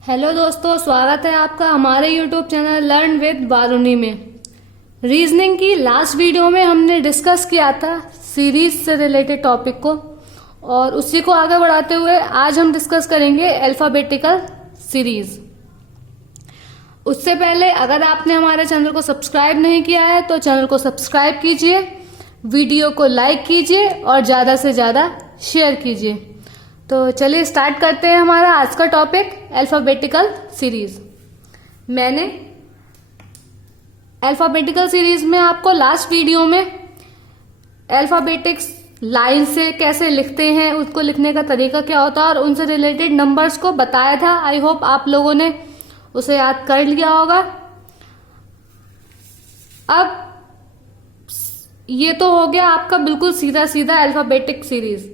Hello दोस्तों, स्वागत है आपका हमारे यूट्यूब चैनल लर्न विद वारुणी में। रीजनिंग की लास्ट वीडियो में हमने डिस्कस किया था सीरीज से रिलेटेड टॉपिक को, और उसी को आगे बढ़ाते हुए आज हम डिस्कस करेंगे अल्फाबेटिकल सीरीज। उससे पहले अगर आपने हमारे चैनल को सब्सक्राइब नहीं किया है तो चैनल को सब्सक्राइब कीजिए, वीडियो को लाइक कीजिए और ज्यादा से ज्यादा शेयर कीजिए। तो चलिए स्टार्ट करते हैं हमारा आज का टॉपिक अल्फाबेटिकल सीरीज। मैंने अल्फाबेटिकल सीरीज में आपको लास्ट वीडियो में अल्फाबेटिक्स लाइन से कैसे लिखते हैं, उसको लिखने का तरीका क्या होता है और उनसे रिलेटेड नंबर्स को बताया था। आई होप आप लोगों ने उसे याद कर लिया होगा। अब ये तो हो गया आपका बिल्कुल सीधा सीधा अल्फाबेटिक सीरीज।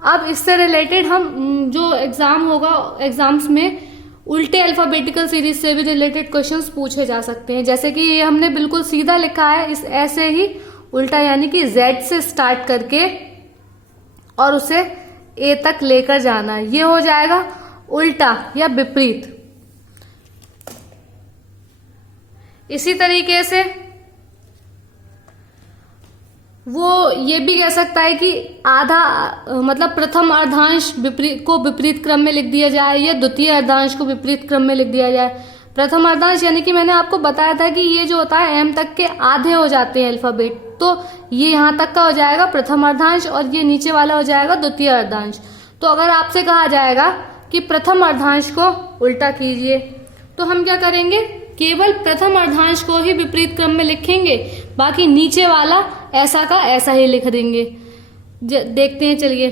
अब इससे रिलेटेड हम जो एग्जाम होगा, एग्जाम्स में उल्टे अल्फाबेटिकल सीरीज से भी रिलेटेड क्वेश्चंस पूछे जा सकते हैं। जैसे कि ये हमने बिल्कुल सीधा लिखा है, इस ऐसे ही उल्टा यानी कि Z से स्टार्ट करके और उसे A तक लेकर जाना, ये हो जाएगा उल्टा या विपरीत। इसी तरीके से वो ये भी कह सकता है कि आधा मतलब प्रथम अर्धांश को विपरीत क्रम में लिख दिया जाए या द्वितीय अर्धांश को विपरीत क्रम में लिख दिया जाए। प्रथम अर्धांश यानी कि मैंने आपको बताया था कि ये जो होता है M तक के आधे हो जाते हैं अल्फाबेट, तो ये यहां तक का हो जाएगा प्रथम अर्धांश और ये नीचे वाला हो जाएगा द्वितीय अर्धांश। तो अगर आपसे कहा जाएगा कि प्रथम अर्धांश को उल्टा कीजिए तो हम क्या करेंगे, केवल प्रथम अर्धांश को ही विपरीत क्रम में लिखेंगे, बाकी नीचे वाला ऐसा का ऐसा ही लिख देंगे। देखते हैं, चलिए।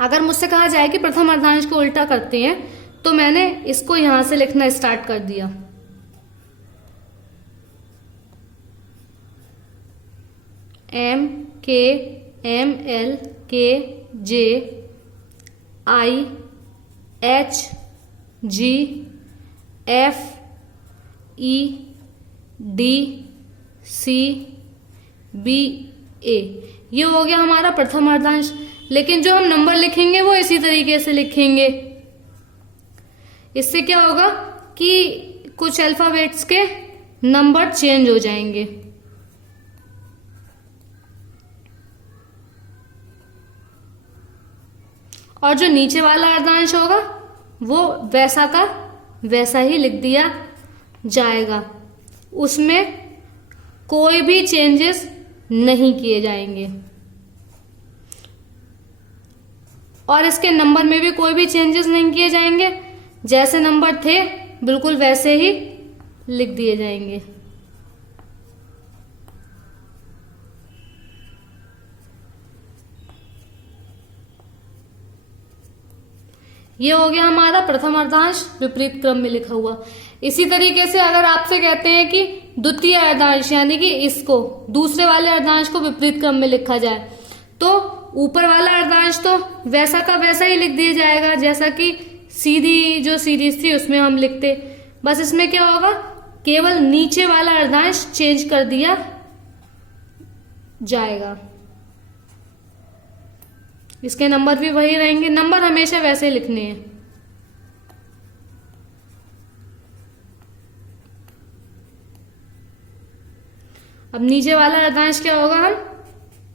अगर मुझसे कहा जाए कि प्रथम अर्धांश को उल्टा करते हैं तो मैंने इसको यहां से लिखना स्टार्ट कर दिया। M K M L K J I H G F E D C B A, ये हो गया हमारा प्रथम अर्धांश। लेकिन जो हम नंबर लिखेंगे वो इसी तरीके से लिखेंगे। इससे क्या होगा कि कुछ अल्फाबेट्स के नंबर चेंज हो जाएंगे। और जो नीचे वाला अर्धांश होगा वो वैसा का वैसा ही लिख दिया जाएगा, उसमें कोई भी चेंजेस नहीं किए जाएंगे और इसके नंबर में भी कोई भी चेंजेस नहीं किए जाएंगे। जैसे नंबर थे बिल्कुल वैसे ही लिख दिए जाएंगे। ये हो गया हमारा प्रथम अर्धांश विपरीत क्रम में लिखा हुआ। इसी तरीके से अगर आपसे कहते हैं कि द्वितीय अर्धांश यानी कि इसको दूसरे वाले अर्धांश को विपरीत क्रम में लिखा जाए, तो ऊपर वाला अर्धांश तो वैसा का वैसा ही लिख दिया जाएगा जैसा कि सीधी जो सीरीज थी उसमें हम लिखते। बस इसमें क्या होगा, केवल नीचे वाला अर्धांश चेंज कर दिया जाएगा। इसके नंबर भी वही रहेंगे, नंबर हमेशा वैसे ही लिखने हैं। अब नीचे वाला अर्धांश क्या होगा, हम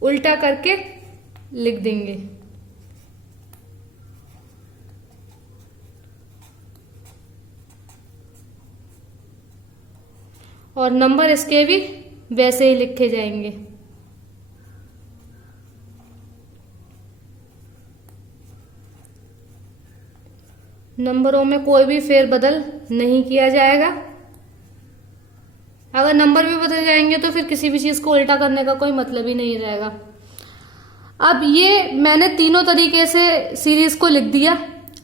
उल्टा करके लिख देंगे। और नंबर इसके भी वैसे ही लिखे जाएंगे। नंबरों में कोई भी फेरबदल नहीं किया जाएगा। अगर नंबर भी बदल जाएंगे तो फिर किसी भी चीज को उल्टा करने का कोई मतलब ही नहीं रहेगा। अब ये मैंने तीनों तरीके से सीरीज को लिख दिया।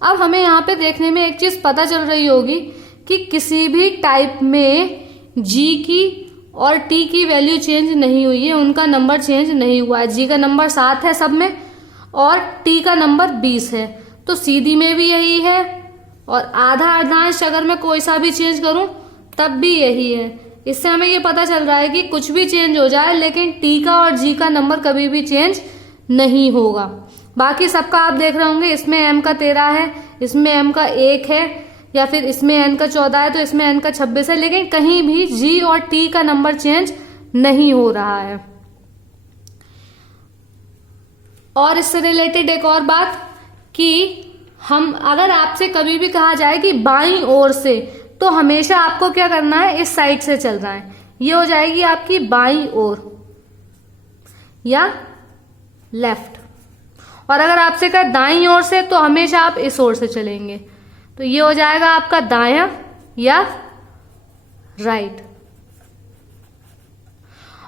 अब हमें यहाँ पे देखने में एक चीज पता चल रही होगी कि किसी भी टाइप में G की और T की वैल्यू चेंज नहीं हुई है, उनका नंबर चेंज नहीं हुआ है। G का नंबर 7 है सब में और T का नंबर 20 है, तो सीधी में भी यही है और आधा अर्धांश अगर मैं कोई सा भी चेंज करूं तब भी यही है। इससे हमें ये पता चल रहा है कि कुछ भी चेंज हो जाए लेकिन T का और G का नंबर कभी भी चेंज नहीं होगा। बाकी सबका आप देख रहे होंगे, इसमें M का 13 है, इसमें M का 1 है, या फिर इसमें n का 14 है तो इसमें n का 26 है, लेकिन कहीं भी G और T का नंबर चेंज नहीं हो रहा है। और इससे रिलेटेड एक और बात कि हम अगर आपसे कभी भी कहा जाए कि बाईं ओर से, तो हमेशा आपको क्या करना है, इस साइड से चल रहा है। ये हो जाएगी आपकी बाईं ओर या लेफ्ट। और अगर आपसे कहा दाईं ओर से, तो हमेशा आप इस ओर से चलेंगे। तो ये हो जाएगा आपका दायां या राइट।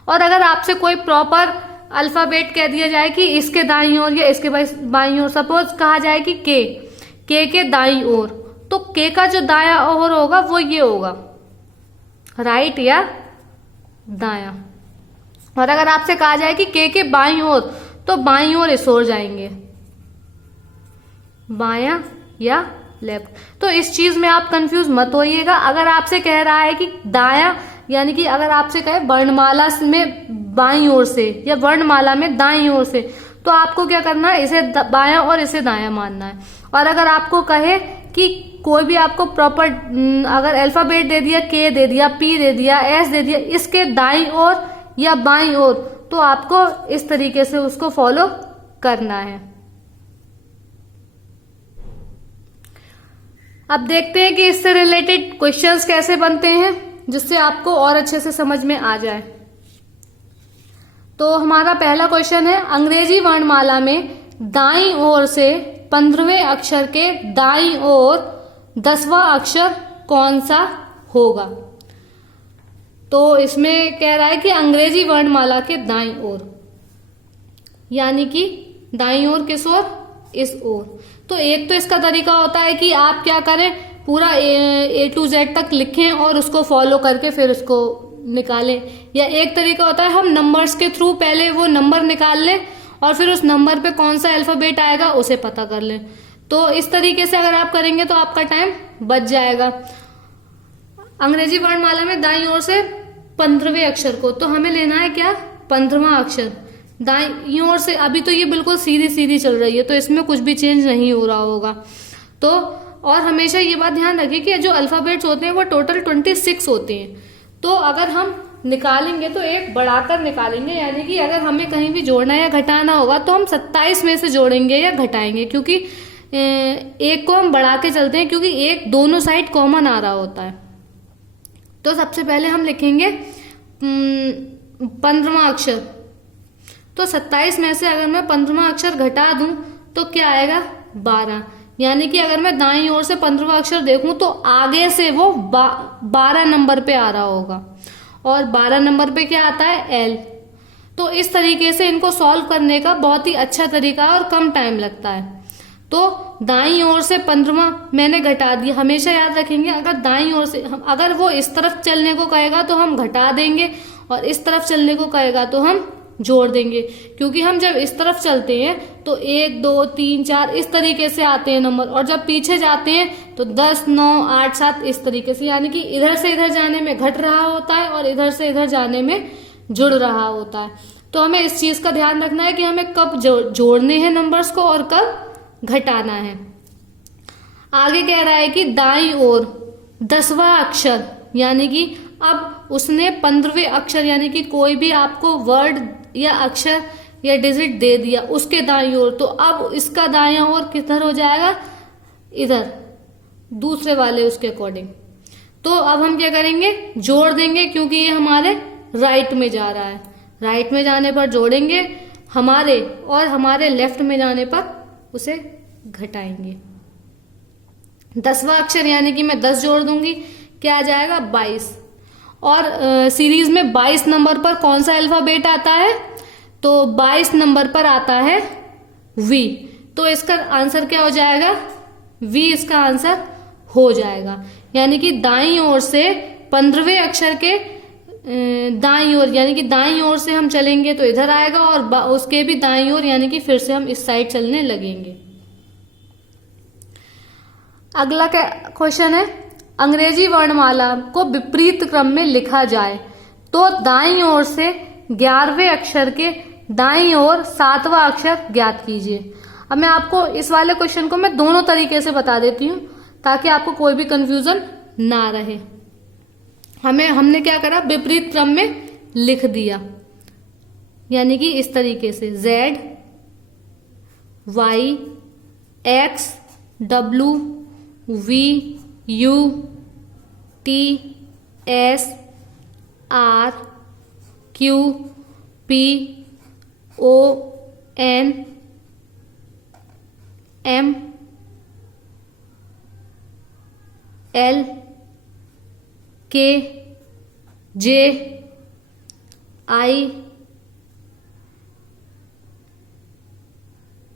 और अगर आपसे कोई प्रॉपर अल्फाबेट कह दिया जाए कि इसके दाईं ओर या इसके बाईं ओर, सपोज कहा जाए कि के के दाईं ओर, तो के का जो दायां ओर होगा वो ये होगा, राइट या दायां। और अगर आपसे कहा जाए कि के बाईं ओर, तो बाईं ओर इस ओर जाएंगे, बायां या लेफ्ट। तो इस चीज में आप कंफ्यूज मत होइएगा। अगर आपसे कह रहा है कि दायां, यानी कि अगर आपसे कहे वर्णमाला में बाईं ओर से या वर्णमाला में दाईं ओर से, तो आपको क्या करना है, इसे बायां और इसे दायां मानना है। और अगर आपको कहे कि कोई भी आपको प्रॉपर अगर अल्फाबेट दे दिया, के दे दिया, पी दे दिया, एस दे दिया, इसके दाईं ओर या बाईं ओर, तो आपको इस तरीके से उसको फॉलो करना है। अब देखते हैं कि इससे रिलेटेड क्वेश्चंस कैसे बनते हैं, जिससे आपको और अच्छे से समझ में आ जाए। तो हमारा पहला क्वेश्चन है, अंग्रेजी वर्णमाला में दाईं ओर से 15वें अक्षर के दाईं ओर 10वां अक्षर कौन सा होगा। तो इसमें कह रहा है कि अंग्रेजी वर्णमाला के दाईं ओर, यानी कि दाईं ओर किस ओर, इस ओर। तो एक तो इसका तरीका होता है कि आप क्या करें, पूरा A to Z तक लिखें और उसको फॉलो करके फिर उसको निकालें। या एक तरीका होता है हम नंबर्स के थ्रू पहले वो नंबर निकाल लें और फिर उस नंबर पे कौन सा अल्फाबेट आएगा उसे पता कर लें। तो इस तरीके से अगर आप करेंगे तो आपका टाइम बच जाएगा। अंग्रेजी वर्णमाला में दाईं ओर से 15वें अक्षर को, तो हमें लेना है क्या, 15वां अक्षर दाईं ओर से। अभी तो ये बिल्कुल सीधी सीधी चल रही है, तो इसमें कुछ भी चेंज नहीं हो रहा होगा। तो और हमेशा ये बात ध्यान रखिए कि जो अल्फाबेट्स होते हैं वो टोटल 26 होते हैं। तो अगर हम निकालेंगे तो एक बढ़ाकर निकालेंगे, यानी कि अगर हमें कहीं भी जोड़ना या घटाना होगा तो हम 27 में से जोड़ेंगे या घटाएंगे, क्योंकि एक को हम बढ़ा के चलते हैं, क्योंकि एक दोनों साइड कॉमन आ रहा होता है। तो सबसे पहले हम लिखेंगे 15वां अक्षर। तो 27 में से अगर मैं 15वां अक्षर घटा दूं तो क्या आएगा, 12। यानी कि अगर मैं दाईं ओर से 15वां अक्षर देखूं तो आगे से वो 12 नंबर पे आ रहा होगा, और 12 नंबर पे क्या आता है, L। तो इस तरीके से इनको सॉल्व करने का बहुत ही अच्छा तरीका है और कम टाइम लगता है। तो दाईं ओर से 15वां मैंने घटा दिया। हमेशा याद रखेंगे, अगर दाईं ओर से अगर वो इस तरफ चलने को कहेगा तो हम घटा देंगे, और इस तरफ चलने को कहेगा तो हम जोड़ देंगे, क्योंकि हम जब इस तरफ चलते हैं तो 1 2 3 4 इस तरीके से आते हैं नंबर, और जब पीछे जाते हैं तो 10 9 8 7 इस तरीके से, यानी कि इधर से इधर जाने में घट रहा होता है और इधर से इधर जाने में जुड़ रहा होता है। तो हमें इस चीज का ध्यान रखना है कि हमें कब जोड़ने हैं नंबर्स को और कब घटाना है। आगे कह रहा है कि दाईं ओर 10वां अक्षर, यानी कि अब उसने 15वें अक्षर, यानी कि कोई भी आपको वर्ड या अक्षर या डिजिट दे दिया उसके दाईं ओर, तो अब इसका दायां ओर किधर हो जाएगा, इधर, दूसरे वाले उसके अकॉर्डिंग। तो अब हम क्या करेंगे, जोड़ देंगे, क्योंकि ये हमारे राइट में जा रहा है। राइट में जाने पर जोड़ेंगे हमारे, और हमारे लेफ्ट में जाने पर उसे घटाएंगे। 10वां अक्षर यानी कि मैं 10 जोड़ दूंगी, क्या आ जाएगा, 22। और सीरीज में 22 नंबर पर कौन सा अल्फाबेट आता है, तो 22 नंबर पर आता है V। तो इसका आंसर क्या हो जाएगा, V इसका आंसर हो जाएगा। यानी कि दाईं ओर से 15वें अक्षर के दाईं ओर, यानी कि दाईं ओर से हम चलेंगे तो इधर आएगा, और उसके भी दाईं ओर, यानी कि फिर से हम इस साइड चलने लगेंगे। अगला क्वेश्चन है, अंग्रेजी वर्णमाला को विपरीत क्रम में लिखा जाए तो दाईं ओर से 11वें अक्षर के दाईं ओर 7वां अक्षर ज्ञात कीजिए। अब मैं आपको इस वाले क्वेश्चन को मैं दोनों तरीके से बता देती हूँ। ताकि आपको कोई भी कंफ्यूजन ना रहे। हमने क्या करा, विपरीत क्रम में लिख दिया, यानी कि इस तरीके से Z Y X W V U T S R Q P O N M L K J I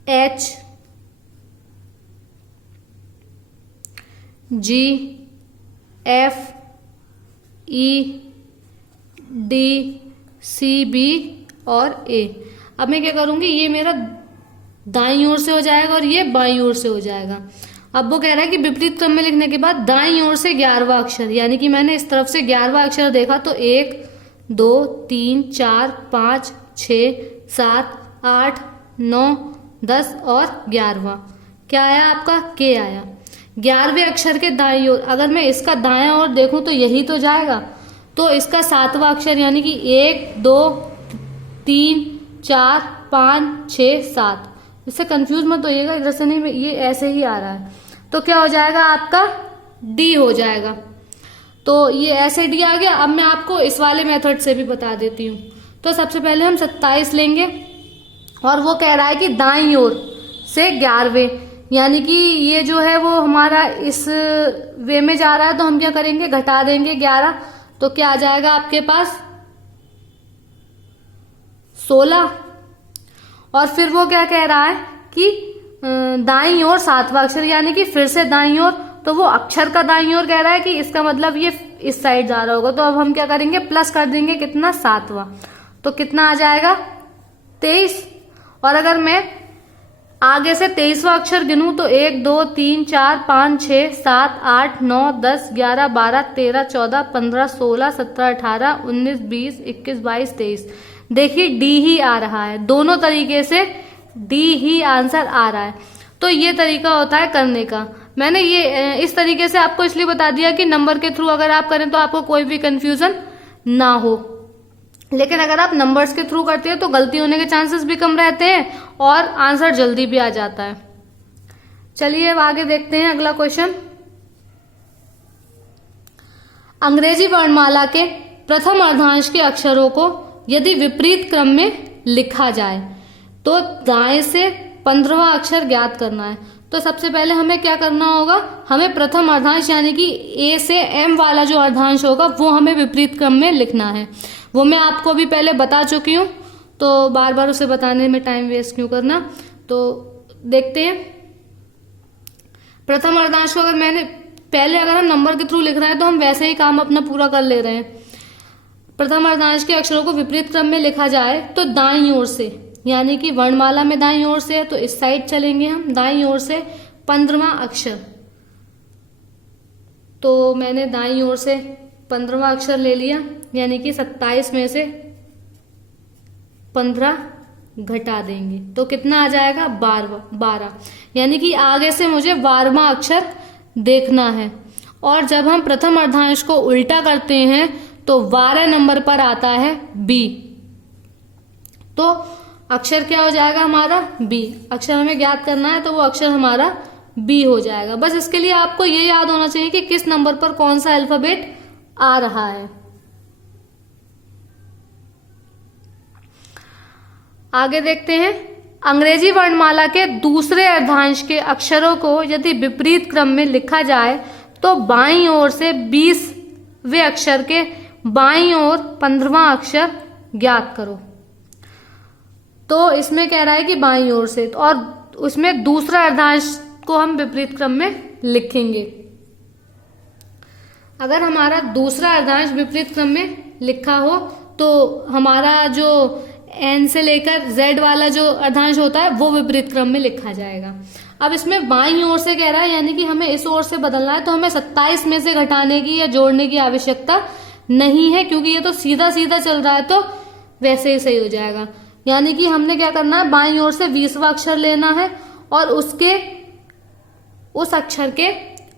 H G F E D C B और A। अब मैं क्या करूंगी, ये मेरा दाईं ओर से हो जाएगा और ये बाईं ओर से हो जाएगा। अब वो कह रहा है कि विपरीत क्रम में लिखने के बाद दाईं ओर से 11वां अक्षर, यानी कि मैंने इस तरफ से 11वां अक्षर देखा तो 1 2 3 4 5 6 7 8 9 10 और 11वां क्या आया आपका, के आया। 11वें अक्षर के दाईं ओर अगर मैं इसका दायां ओर देखूं तो यही तो जाएगा, तो इसका 7वां अक्षर यानी कि 1 2 3 4 5 6 7। इससे कंफ्यूज मत होइएगा, इधर से नहीं, ये ऐसे ही आ रहा है, तो क्या हो जाएगा आपका डी हो जाएगा। तो ये ऐसे डी आ गया। अब मैं आपको इस वाले मेथड से भी बता देती हूँ। तो सबसे पहले हम 27 लेंगे और वो कह रहा है कि दाईं ओर से 11वें, यानी कि ये जो है वो हमारा इस वे में जा रहा है, तो हम क्या करेंगे, घटा देंगे 11, तो क्या आ जाएगा आपके पास 16। और फिर वो क्या कह रहा है कि दाईं ओर 7वां अक्षर, यानी कि फिर से दाईं ओर, तो वो अक्षर का दाईं ओर कह रहा है कि इसका मतलब ये इस साइड जा रहा होगा, तो अब हम क्या करेंगे, प्लस कर देंगे कितना, 7वां, तो कितना आ जाएगा 23। और अगर मैं आगे से 23वां अक्षर गिनूं तो 1 2 3 4 5 6 7 8 9 10 11 12 13 14 15 16 17 18 19 20 21 22 23। देखिए डी ही आ रहा है, दोनों तरीके से डी ही आंसर आ रहा है। तो ये तरीका होता है करने का। मैंने ये इस तरीके से आपको इसलिए बता दिया कि नंबर के थ्रू अगर आप करें तो आपको कोई भी कंफ्यूजन ना हो, लेकिन अगर आप नंबर्स के थ्रू करते हैं तो गलती होने के चांसेस भी कम रहते हैं और आंसर जल्दी भी आ जाता है। चलिए अब आगे देखते हैं अगला क्वेश्चन। अंग्रेजी वर्णमाला के प्रथम अर्धांश के अक्षरों को यदि विपरीत क्रम में लिखा जाए तो दाएं से 15वां अक्षर ज्ञात करना है। तो सबसे पहले हमें क्या करना होगा, हमें प्रथम अर्धांश यानी कि ए से एम वाला जो अर्धांश होगा वो हमें विपरीत क्रम में लिखना है। वो मैं आपको भी पहले बता चुकी हूँ, तो बार बार उसे बताने में टाइम वेस्ट क्यों करना। तो देखते हैं प्रथम अर्धांश को, अगर मैंने पहले अगर हम नंबर के थ्रू लिख रहे हैं तो हम वैसे ही काम अपना पूरा कर ले रहे हैं। प्रथम अर्धांश के अक्षरों को विपरीत क्रम में लिखा जाए तो दाईं ओर से, यानी कि वर्णमाला में दाईं ओर से है तो इस साइड चलेंगे हम, दाईं ओर से 15वां अक्षर। तो मैंने दाईं ओर से 15वां अक्षर ले लिया, यानी कि 27 में से 15 घटा देंगे तो कितना आ जाएगा 12, यानी कि आगे से मुझे 12वां अक्षर देखना है। और जब हम प्रथम अर्धांश को उल्टा करते हैं तो 12 नंबर पर आता है बी, तो अक्षर क्या हो जाएगा हमारा बी। अक्षर हमें ज्ञात करना है तो वो अक्षर हमारा बी हो जाएगा। बस इसके लिए आपको ये याद होना चाहिए कि किस नंबर पर कौन सा अल्फाबेट आ रहा है। आगे देखते हैं, अंग्रेजी वर्णमाला के दूसरे अर्धांश के अक्षरों को यदि विपरीत क्रम में लिखा जाए तो बाईं ओर से 20वें अक्षर के बाईं ओर 15वां अक्षर ज्ञात करो। तो इसमें कह रहा है कि बाईं ओर से, और उसमें दूसरा अर्धांश को हम विपरीत क्रम में लिखेंगे। अगर हमारा दूसरा अर्धांश विपरीत क्रम में लिखा हो तो हमारा जो एन से लेकर जेड वाला जो अर्धांश होता है वो विपरीत क्रम में लिखा जाएगा। अब इसमें बाईं ओर से कह रहा है, यानी कि हमें इस ओर से बदलना है, तो हमें 27 में से घटाने की या जोड़ने की आवश्यकता नहीं है, क्योंकि ये तो सीधा सीधा चल रहा है तो वैसे ही सही हो जाएगा। यानी कि हमने क्या करना है, बाईं ओर से 20वां अक्षर लेना है और उसके उस अक्षर के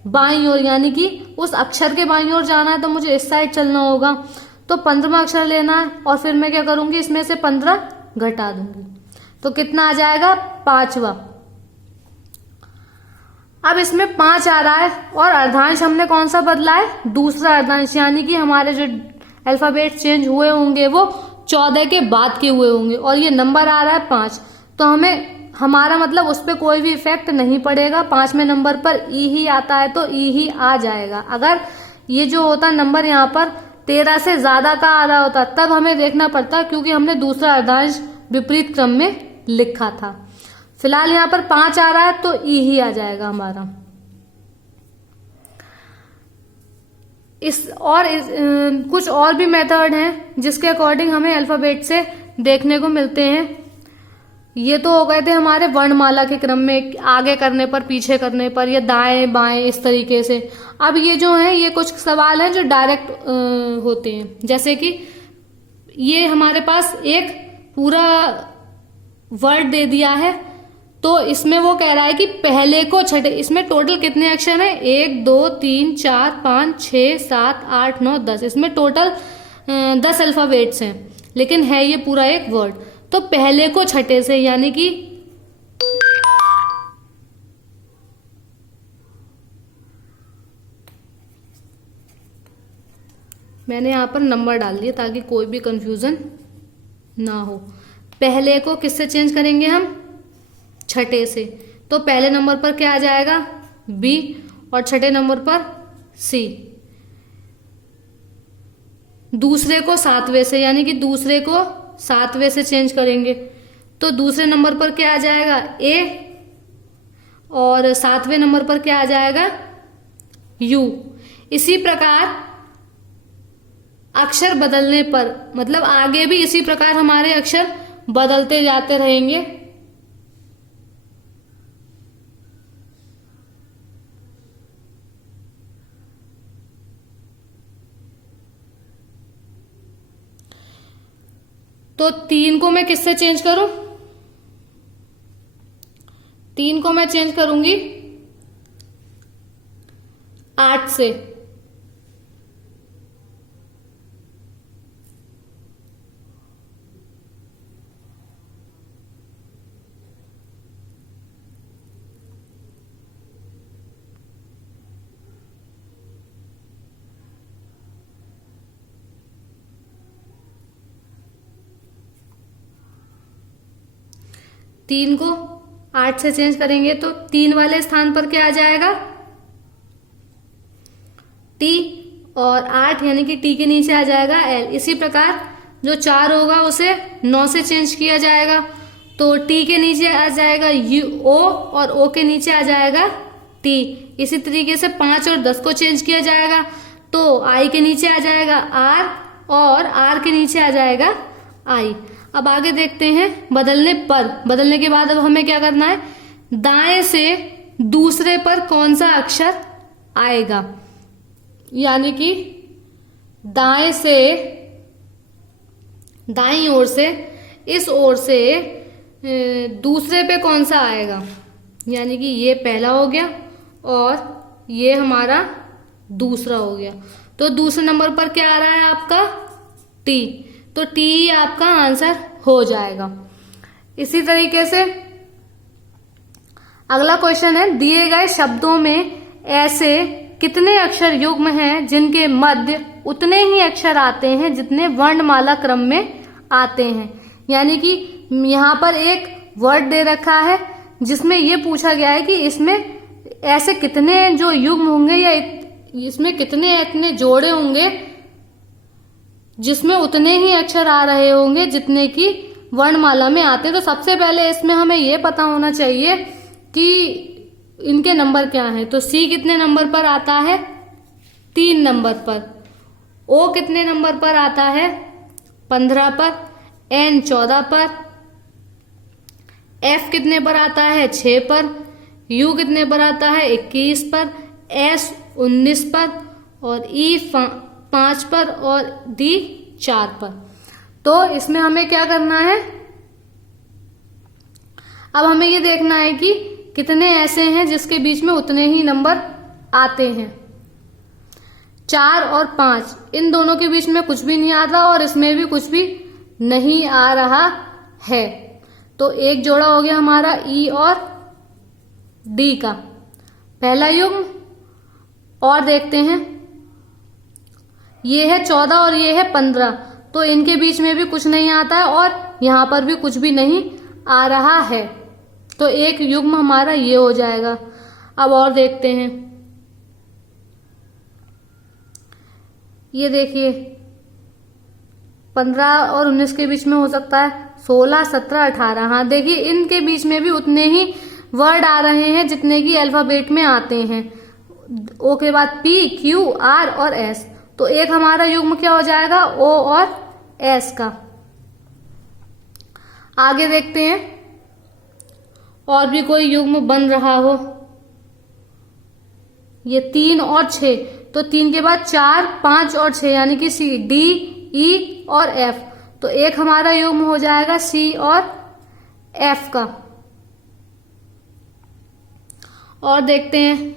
बाईं ओर, यानी कि उस अक्षर के बाईं ओर जाना है तो मुझे इस साइड चलना होगा। तो 15वां अक्षर लेना है और फिर मैं क्या करूंगी, इसमें से 15 घटा दूंगी तो कितना आ जाएगा, 5वां। अब इसमें 5 आ रहा है और अर्धांश हमने कौन सा बदला है, दूसरा अर्धांश, यानी कि हमारे जो अल्फाबेट चेंज हुए होंगे वो 14 के बाद के हुए होंगे और ये नंबर आ रहा है 5। तो हमें हमारा मतलब उस पर कोई भी इफेक्ट नहीं पड़ेगा। 5वें नंबर पर ई ही आता है तो ई ही आ जाएगा। अगर ये जो होता नंबर यहाँ पर 13 से ज्यादा का आ रहा होता तब हमें देखना पड़ता, क्योंकि हमने दूसरा अर्धांश विपरीत क्रम में लिखा था। फिलहाल यहाँ पर 5 आ रहा है तो ई ही आ जाएगा हमारा। कुछ और भी मेथड हैं जिसके अकॉर्डिंग हमें अल्फाबेट से देखने को मिलते हैं। ये तो हो गए थे हमारे वर्णमाला के क्रम में, आगे करने पर, पीछे करने पर, या दाएं बाएं इस तरीके से। अब ये जो है ये कुछ सवाल हैं जो डायरेक्ट होते हैं, जैसे कि ये हमारे पास एक पूरा वर्ड दे दिया है तो इसमें वो कह रहा है कि पहले को छठे, इसमें टोटल कितने अक्षर हैं, 1 2 3 4 5 6 7 8 9 10, इसमें टोटल 10 अल्फाबेट्स हैं, लेकिन है ये पूरा एक वर्ड। तो पहले को छठे से, यानी कि मैंने यहां पर नंबर डाल दिए ताकि कोई भी कंफ्यूजन ना हो। पहले को किससे चेंज करेंगे हम, छठे से। तो पहले नंबर पर क्या आ जाएगा, बी, और छठे नंबर पर सी। दूसरे को 7वें से, यानी कि दूसरे को 7वें से चेंज करेंगे तो दूसरे नंबर पर क्या आ जाएगा, ए, और 7वें नंबर पर क्या आ जाएगा, यू। इसी प्रकार अक्षर बदलने पर, मतलब आगे भी इसी प्रकार हमारे अक्षर बदलते जाते रहेंगे। तो 3 को मैं किससे चेंज करूं, 3 को मैं चेंज करूंगी 8 से। तीन को 8 से चेंज करेंगे तो 3 वाले स्थान पर क्या आ जाएगा, टी, और 8 यानी कि टी के नीचे आ जाएगा एल। इसी प्रकार जो 4 होगा उसे 9 से चेंज किया जाएगा तो टी के नीचे आ जाएगा यू ओ, और ओ के नीचे आ जाएगा टी। इसी तरीके से 5 और 10 को चेंज किया जाएगा तो आई के नीचे आ जाएगा आर, और आर के नीचे आ जाएगा आई। अब आगे देखते हैं बदलने पर। बदलने के बाद अब हमें क्या करना है, दाएं से दूसरे पर कौन सा अक्षर आएगा, यानी कि दाएं से, दाईं ओर से, इस ओर से दूसरे पे कौन सा आएगा, यानी कि ये पहला हो गया और ये हमारा दूसरा हो गया। तो दूसरे नंबर पर क्या आ रहा है आपका, टी, तो टी आपका आंसर हो जाएगा। इसी तरीके से अगला क्वेश्चन है, दिए गए शब्दों में ऐसे कितने अक्षर युग्म हैं जिनके मध्य उतने ही अक्षर आते हैं जितने वर्णमाला क्रम में आते हैं। यानी कि यहाँ पर एक वर्ड दे रखा है जिसमें ये पूछा गया है कि इसमें ऐसे कितने जो युग्म होंगे या इसमें कितने इतने जोड़े होंगे जिसमें उतने ही अक्षर आ रहे होंगे जितने की वर्णमाला में आते हैं। तो सबसे पहले इसमें हमें यह पता होना चाहिए कि इनके नंबर क्या हैं। तो सी कितने नंबर पर आता है, 3 नंबर पर। ओ कितने नंबर पर आता है, 15 पर। एन 14 पर। एफ कितने पर आता है, 6 पर। यू कितने पर आता है, 21 पर। एस 19 पर, और ई 5 पर, और डी 4 पर। तो इसमें हमें क्या करना है, अब हमें ये देखना है कि कितने ऐसे हैं जिसके बीच में उतने ही नंबर आते हैं। 4 और 5 इन दोनों के बीच में कुछ भी नहीं आता और इसमें भी कुछ भी नहीं आ रहा है। तो एक जोड़ा हो गया हमारा ई और डी का पहला युग्म। और देखते हैं, ये है 14 और ये है 15, तो इनके बीच में भी कुछ नहीं आता है और यहां पर भी कुछ भी नहीं आ रहा है। तो एक युग्म हमारा ये हो जाएगा। अब और देखते हैं, ये देखिए 15 और 19 के बीच में हो सकता है 16, 17, 18। हाँ देखिए इनके बीच में भी उतने ही वर्ड आ रहे हैं जितने की अल्फाबेट में आते हैं। ओ के बाद पी, क्यू, आर और एस। तो एक हमारा युग्म क्या हो जाएगा, ओ और एस का। आगे देखते हैं और भी कोई युग्म बन रहा हो। ये 3 और 6, तो 3 के बाद 4, 5 और 6 यानी कि सी, डी, ई और एफ। तो एक हमारा युग्म हो जाएगा सी और एफ का। और देखते हैं,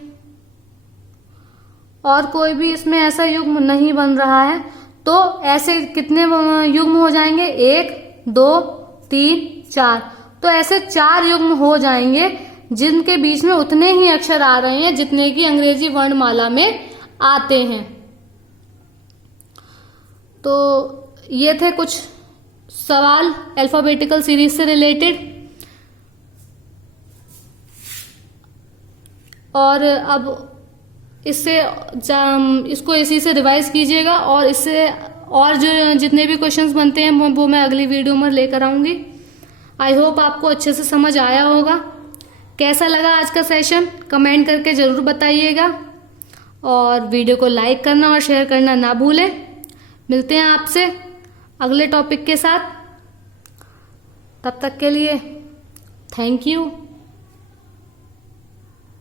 और कोई भी इसमें ऐसा युग्म नहीं बन रहा है। तो ऐसे कितने युग्म हो जाएंगे, 1, 2, 3, 4। तो ऐसे 4 युग्म हो जाएंगे जिनके बीच में उतने ही अक्षर आ रहे हैं जितने की अंग्रेजी वर्णमाला में आते हैं। तो ये थे कुछ सवाल अल्फाबेटिकल सीरीज से रिलेटेड। और अब इसको इसी से रिवाइज कीजिएगा और इससे और जो जितने भी क्वेश्चंस बनते हैं वो मैं अगली वीडियो में लेकर आऊंगी। आई होप आपको अच्छे से समझ आया होगा। कैसा लगा आज का सेशन कमेंट करके जरूर बताइएगा और वीडियो को लाइक करना और शेयर करना ना भूलें। मिलते हैं आपसे अगले टॉपिक के साथ। तब तक के लिए थैंक यू।